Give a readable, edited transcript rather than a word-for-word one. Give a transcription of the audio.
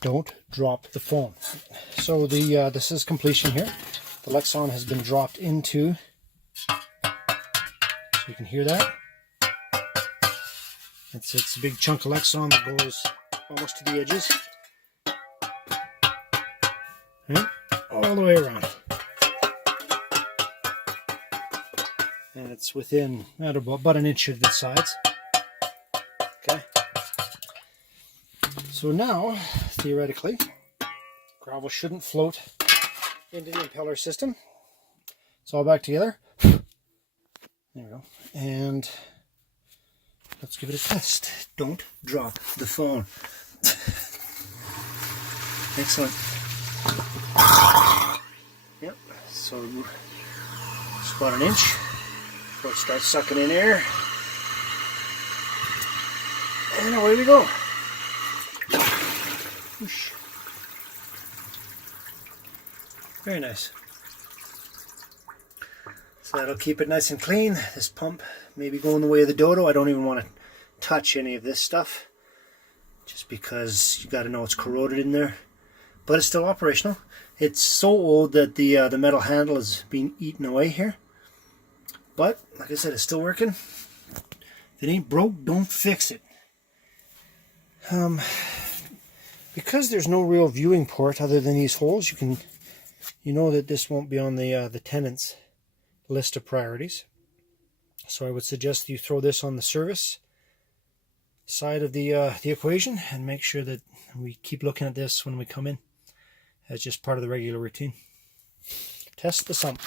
don't drop the phone. So this is completion here. The Lexon has been dropped into, so you can hear that. It's a big chunk of Lexon that goes almost to the edges. Right? All the way around. And it's within about an inch of the sides. Okay. So now, theoretically, gravel shouldn't float into the impeller system. It's all back together. There we go. And let's give it a test. Don't drop the phone. Excellent. Yep. So just about an inch. Before it starts sucking in air. And away we go. Whoosh. Very nice. So that'll keep it nice and clean. This pump may be going the way of the dodo. I don't even want to touch any of this stuff, just because you got to know it's corroded in there. But it's still operational. It's so old that the metal handle is being eaten away here. But like I said, it's still working. If it ain't broke, don't fix it. Because there's no real viewing port other than these holes, you know that this won't be on the tenant's list of priorities. So I would suggest you throw this on the service side of the equation, and make sure that we keep looking at this when we come in as just part of the regular routine. Test the sump.